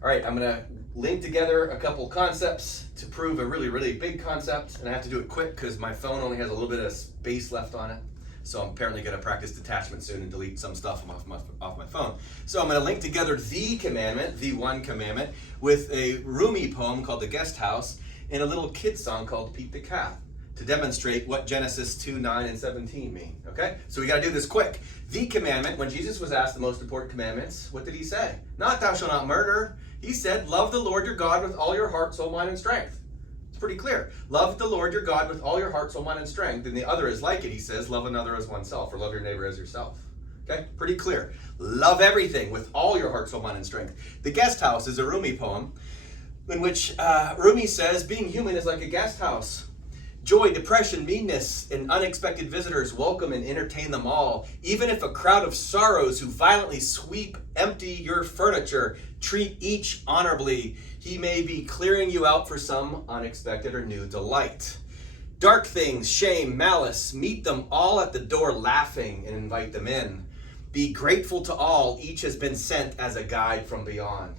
All right, I'm going to link together a couple concepts to prove a really, really big concept, and I have to do it quick because my phone only has a little bit of space left on it. So I'm apparently going to practice detachment soon and delete some stuff off my phone. So I'm going to link together the commandment, the one commandment, with a Rumi poem called The Guest House and a little kid song called Pete the Cat to demonstrate what Genesis 2, 9, and 17 mean. Okay? So we got to do this quick. The commandment, when Jesus was asked the most important commandments, what did he say? Not thou shalt not murder. He said, love the Lord your God with all your heart, soul, mind, and strength. It's pretty clear. Love the Lord your God with all your heart, soul, mind, and strength. And the other is like it. He says, love another as oneself, or love your neighbor as yourself. Okay? Pretty clear. Love everything with all your heart, soul, mind, and strength. The Guest House is a Rumi poem in which Rumi says, being human is like a guest house. Joy, depression, meanness, and unexpected visitors, welcome and entertain them all. Even if a crowd of sorrows who violently sweep, empty your furniture, treat each honorably. He may be clearing you out for some unexpected or new delight. Dark things, shame, malice, meet them all at the door laughing and invite them in. Be grateful to all, each has been sent as a guide from beyond.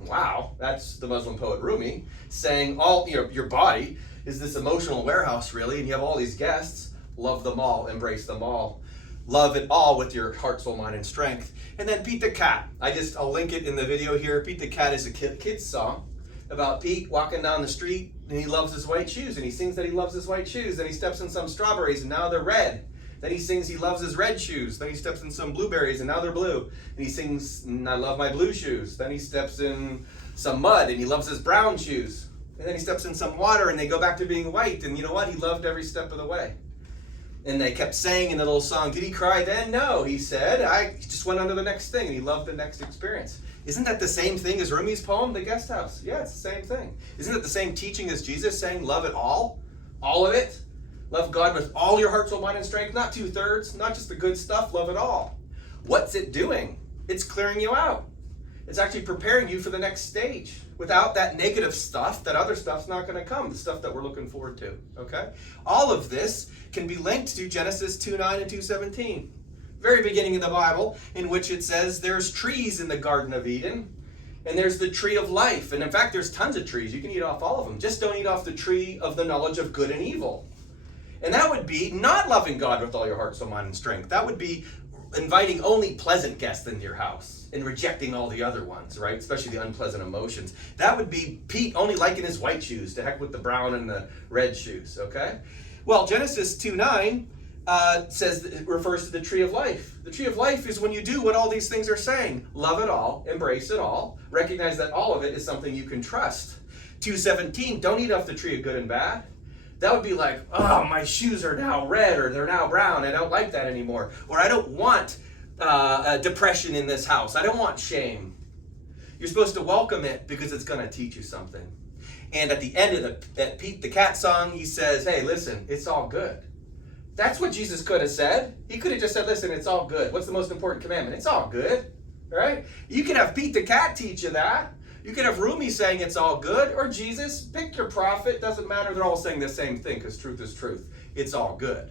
Wow, that's the Muslim poet Rumi saying all your body is this emotional warehouse, really, and you have all these guests. Love them all, embrace them all. Love it all with your heart, soul, mind, and strength. And then Pete the Cat. I'll link it in the video here. Pete the Cat is a kid's song about Pete walking down the street, and he loves his white shoes, and he sings that he loves his white shoes. Then he steps in some strawberries, and now they're red. Then he sings he loves his red shoes. Then he steps in some blueberries, and now they're blue. And he sings, I love my blue shoes. Then he steps in some mud, and he loves his brown shoes. And then he steps in some water and they go back to being white. And you know what? He loved every step of the way. And they kept saying in the little song, did he cry then? No, he said. He just went on to the next thing and he loved the next experience. Isn't that the same thing as Rumi's poem, The Guest House? Yeah, it's the same thing. Isn't it the same teaching as Jesus saying, love it all? All of it? Love God with all your heart, soul, mind, and strength. Not 2/3, not just the good stuff. Love it all. What's it doing? It's clearing you out. It's actually preparing you for the next stage. Without that negative stuff, that other stuff's not going to come, the stuff that we're looking forward to, okay? All of this can be linked to Genesis 2:9 and 2:17. Very beginning of the Bible, in which it says there's trees in the Garden of Eden, and there's the tree of life. And in fact, there's tons of trees. You can eat off all of them. Just don't eat off the tree of the knowledge of good and evil. And that would be not loving God with all your heart, soul, mind, and strength. That would be inviting only pleasant guests into your house and rejecting all the other ones, right? Especially the unpleasant emotions. That would be Pete only liking his white shoes. To heck with the brown and the red shoes, okay? Well, Genesis 2:9 it refers to the tree of life. The tree of life is when you do what all these things are saying. Love it all, embrace it all, recognize that all of it is something you can trust. 2:17, don't eat off the tree of good and bad. That would be like, oh, my shoes are now red or they're now brown. I don't like that anymore. Or I don't want depression in this house. I don't want shame. You're supposed to welcome it because it's going to teach you something. And at the end of that Pete the Cat song, he says, hey, listen, it's all good. That's what Jesus could have said. He could have just said, listen, it's all good. What's the most important commandment? It's all good, right? You can have Pete the Cat teach you that. You could have Rumi saying it's all good, or Jesus. Pick your prophet. Doesn't matter. They're all saying the same thing because truth is truth. It's all good.